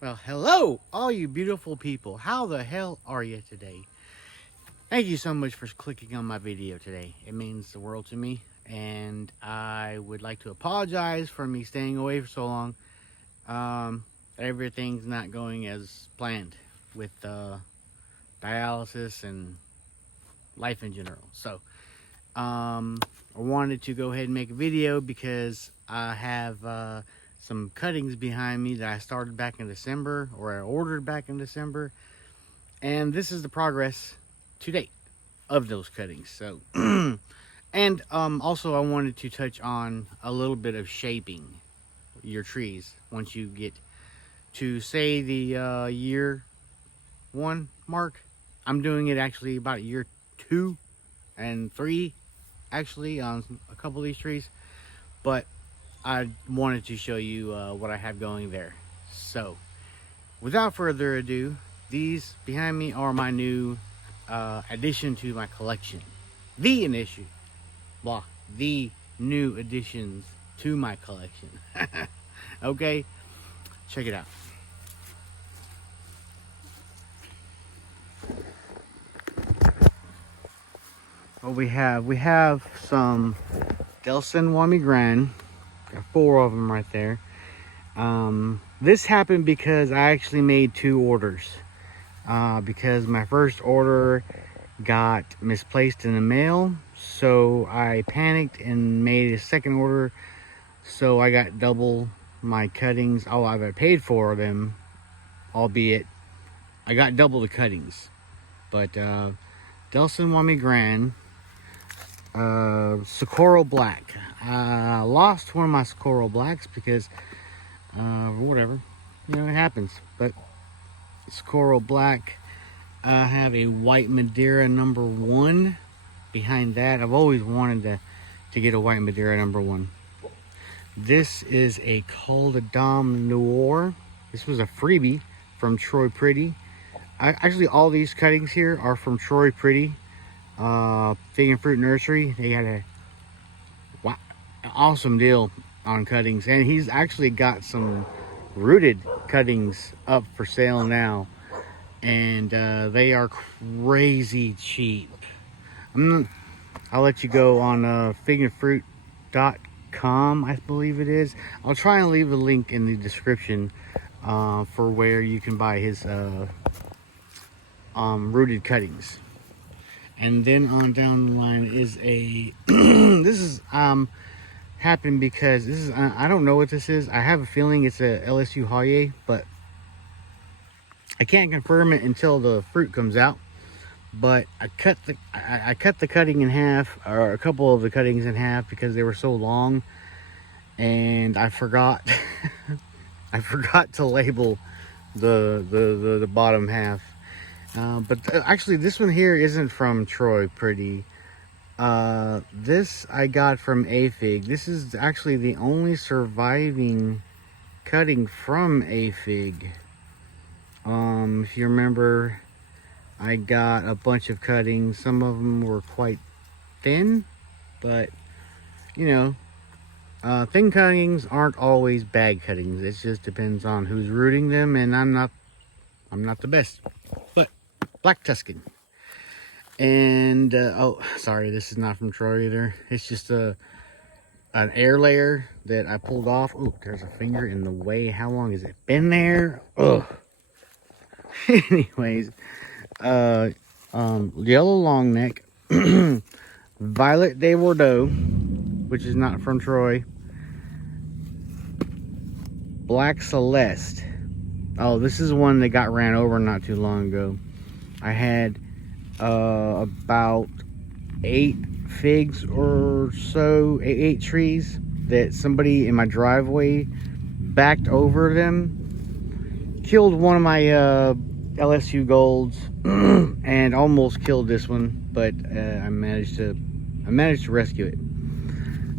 Well, hello, all you beautiful people. How the hell are you today? Thank you so much for clicking on my video today. It means the world to me, and I would like to apologize for me staying away for so long. Everything's not going as planned with dialysis and life in general. So, I wanted to go ahead and make a video because I have some cuttings behind me that I started back in December, or I ordered back in December, and this is the progress to date of those cuttings. So and also I wanted to touch on a little bit of shaping your trees once you get to, say, the year 1 mark. I'm doing it actually about year 2 and 3 actually on a couple of these trees, but I wanted to show you what I have going there. So without further ado, these behind me are my new addition to my collection. The new additions to my collection. Okay, check it out. What we have some Delson Wami Gran. Got 4 of them right there. This happened because I actually made 2 orders. Because my first order got misplaced in the mail, so I panicked and made a second order, so I got double my cuttings. Oh, I've paid for them, albeit I got double the cuttings. But Delson Wami Gran, Socorro Black. I lost one of my Socorro Blacks because whatever, it happens. But Socorro Black, I have a white Madeira number 1 behind that. I've always wanted to get a white Madeira number 1. This is a Col de Dame Noir. This was a freebie from Troy Pretty. Actually, all these cuttings here are from Troy Pretty Fig and Fruit Nursery. They had an awesome deal on cuttings, and he's actually got some rooted cuttings up for sale now, and they are crazy cheap. I'll let you go on figandfruit.com, I believe it is. I'll try and leave a link in the description for where you can buy his rooted cuttings. And then on down the line is a this is happened because this is, I don't know what this is. I have a feeling it's a LSU Haye, but I can't confirm it until the fruit comes out. But I cut the cutting in half, or a couple of the cuttings in half, because they were so long, and I forgot I forgot to label the bottom half. But actually, this one here isn't from Troy Pretty. This I got from Aphig. This is actually the only surviving cutting from Aphig. If you remember, I got a bunch of cuttings. Some of them were quite thin, but thin cuttings aren't always bad cuttings. It just depends on who's rooting them, and I'm not the best. But Black Tuscan. And oh, sorry, this is not from Troy either. It's just an air layer that I pulled off. Oh, there's a finger in the way. How long has it been there? Ugh. Anyways, yellow long neck, Violet de Bordeaux, which is not from Troy, Black Celeste. Oh, this is one that got ran over not too long ago. I had about 8 figs or so, 8 trees that somebody in my driveway backed over them, killed one of my LSU golds, and almost killed this one, but I managed to rescue it.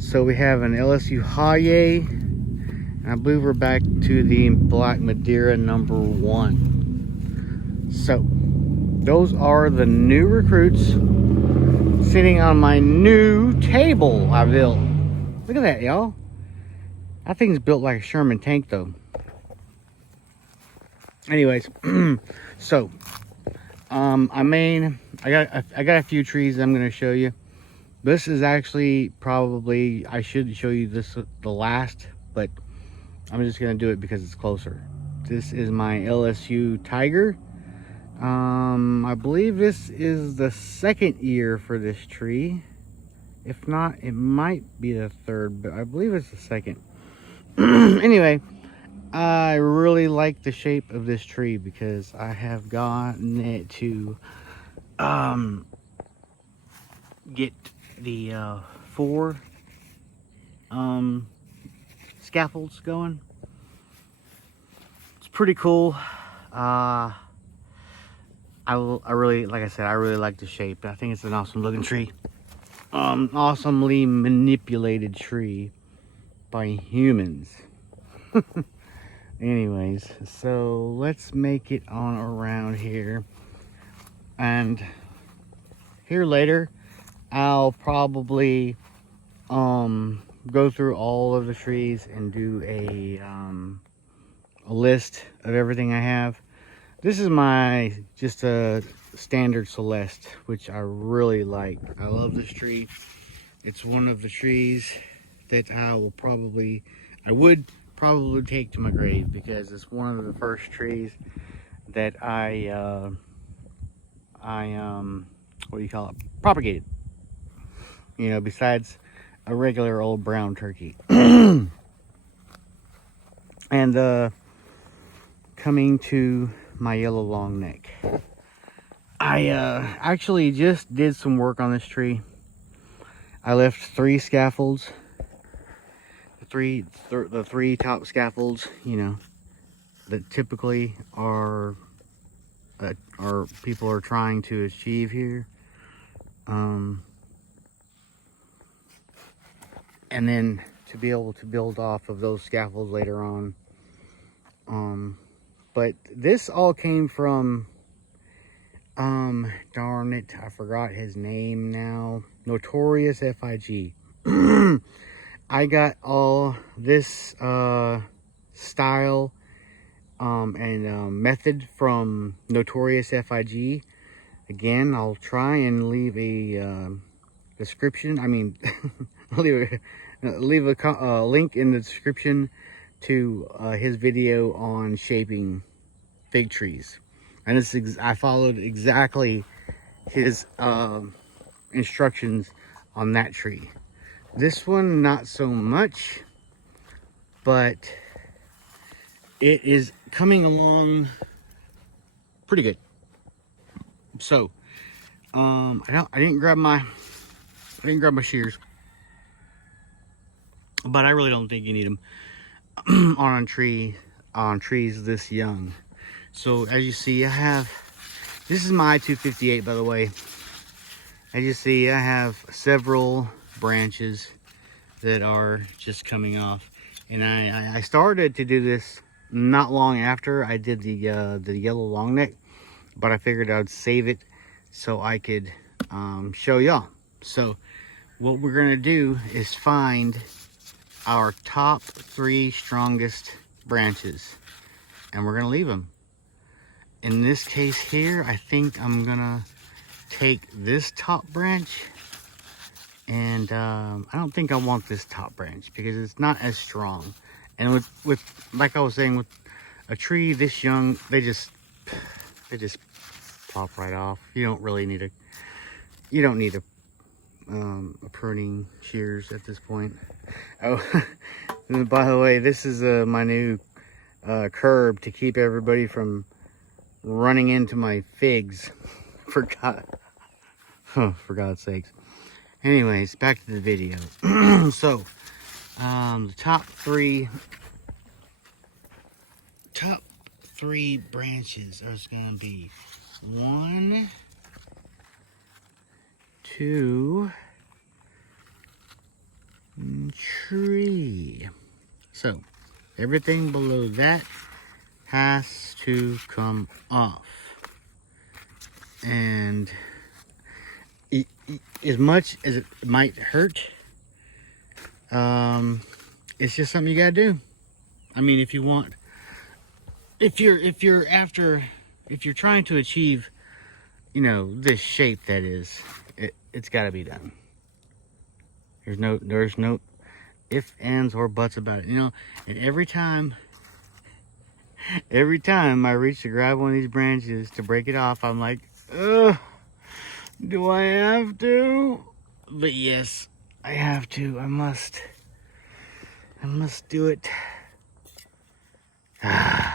So we have an LSU Haye, and I believe we're back to the Black Madeira number 1. So those are the new recruits sitting on my new table I built. Look at that, y'all. That thing's built like a Sherman tank, though. Anyways, so I got a few trees I'm gonna show you. This is actually probably, I should show you this the last, but I'm just gonna do it because it's closer. This is my LSU Tiger. I believe this is the second year for this tree. If not, it might be the third, but I believe it's the second. Anyway, I really like the shape of this tree because I have gotten it to get the 4 scaffolds going. It's pretty cool. I really, like I said, I really like the shape. I think it's an awesome looking tree. Awesomely manipulated tree by humans. Anyways, so let's make it on around here, and here later I'll probably go through all of the trees and do a list of everything I have. This is my just a standard Celeste, which I really like. I love this tree. It's one of the trees that I would probably take to my grave, because it's one of the first trees that I what do you call it, propagated, you know, besides a regular old brown turkey. And coming to my yellow long neck, I actually just did some work on this tree. I left 3 scaffolds, the three top scaffolds, you know, that typically are people are trying to achieve here. And then to be able to build off of those scaffolds later on. But this all came from, darn it, I forgot his name now. Notorious FIG. I got all this style and method from Notorious FIG. Again, I'll try and leave a description. I mean, leave a link in the description to his video on shaping fig trees. And I followed exactly his instructions on that tree. This one, not so much, but it is coming along pretty good. So, I didn't grab my shears, but I really don't think you need them on trees this young. So as you see, this is my 258, by the way. As you see, I have several branches that are just coming off, and I started to do this not long after I did the yellow long neck, but I figured I would save it so I could show y'all. So what we're gonna do is find our top 3 strongest branches, and we're gonna leave them. In this case here, I think I'm gonna take this top branch, and I don't think I want this top branch because it's not as strong. And with like I was saying, with a tree this young, they just pop right off. You don't need a pruning shears at this point. Oh, and by the way, this is my new curb to keep everybody from running into my figs. For God's sakes. Anyways, back to the video. So, the top three branches are gonna be 1, 2, 3. So everything below that has to come off. And as much as it might hurt, it's just something you gotta do. I mean, if you want if you're trying to achieve, you know, this shape, that is, it's got to be done. There's no ifs, ands, or buts about it, you know. And every time I reach to grab one of these branches to break it off, I'm like, ugh, do I have to? But yes, I have to. I must do it. Alright.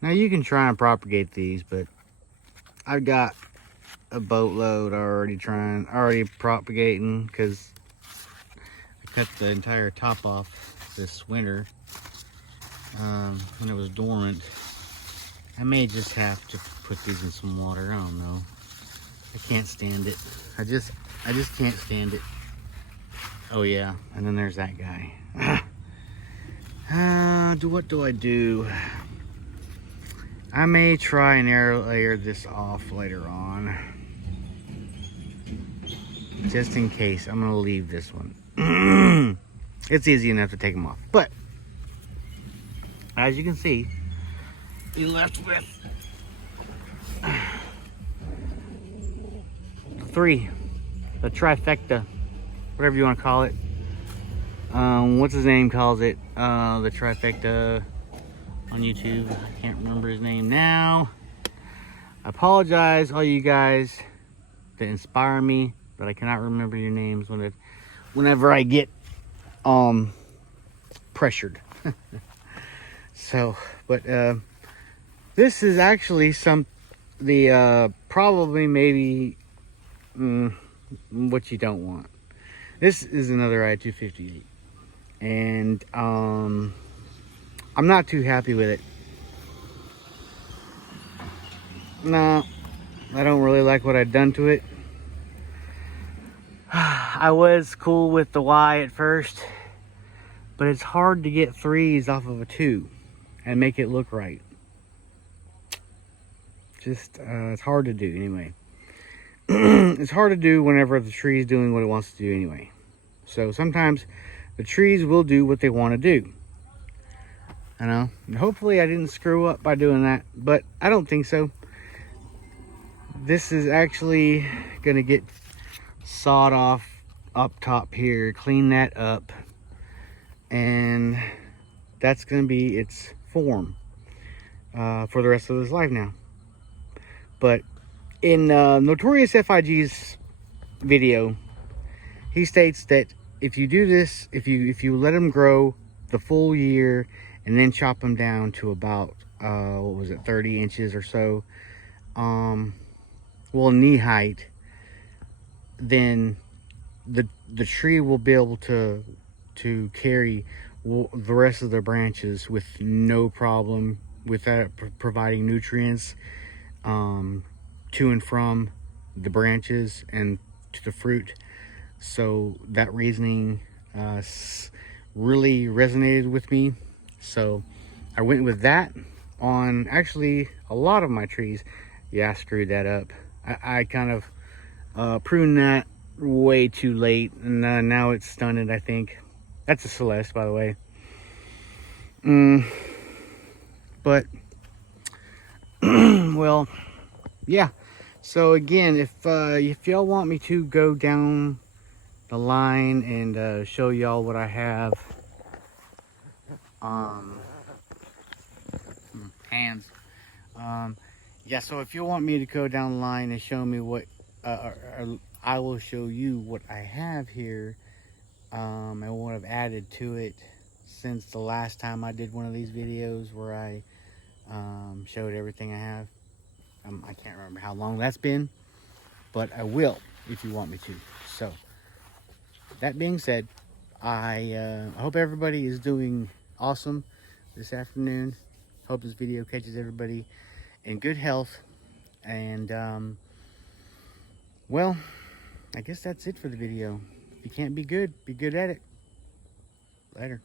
Now you can try and propagate these, but I've got a boatload already propagating, because I cut the entire top off this winter when it was dormant. I may just have to put these in some water. I don't know. I can't stand it. I just can't stand it. Oh yeah, and then there's that guy. What do I do? I may try and air layer this off later on, just in case. I'm gonna leave this one. It's easy enough to take them off, but as you can see, you're left with the trifecta, whatever you want to call it. What's his name calls it? The trifecta on YouTube. I can't remember his name now. I apologize, all you guys that inspire me, but I cannot remember your names whenever I get pressured. So, but this is actually probably maybe what you don't want. This is another I-258, and I'm not too happy with it. No, I don't really like what I've done to it. I was cool with the Y at first, but it's hard to get 3s off of a 2 and make it look right. Just it's hard to do anyway. It's hard to do whenever the tree is doing what it wants to do anyway. So sometimes the trees will do what they want to do. I know. And hopefully I didn't screw up by doing that, but I don't think so. This is actually going to get sawed off up top here, clean that up, and that's going to be its form for the rest of his life now. But in Notorious FIG's video, he states that if you do this, if you let them grow the full year and then chop them down to about 30 inches or so, well, knee height, then the tree will be able to carry the rest of the branches with no problem, with that providing nutrients to and from the branches and to the fruit. So that reasoning really resonated with me, so I went with that on actually a lot of my trees. Yeah, I screwed that up. I kind of pruned that way too late, and now it's stunted, I think. That's a Celeste, by the way. But well, yeah. So again, if y'all want me to go down the line and show y'all what I have, hands, yeah, so if you want me to go down the line and show me what I will show you what I have here, and what I've added to it since the last time I did one of these videos where I showed everything I have. I can't remember how long that's been, but I will if you want me to. So that being said, I hope everybody is doing awesome this afternoon. Hope this video catches everybody in good health, and well, I guess that's it for the video. If you can't be good at it. Later.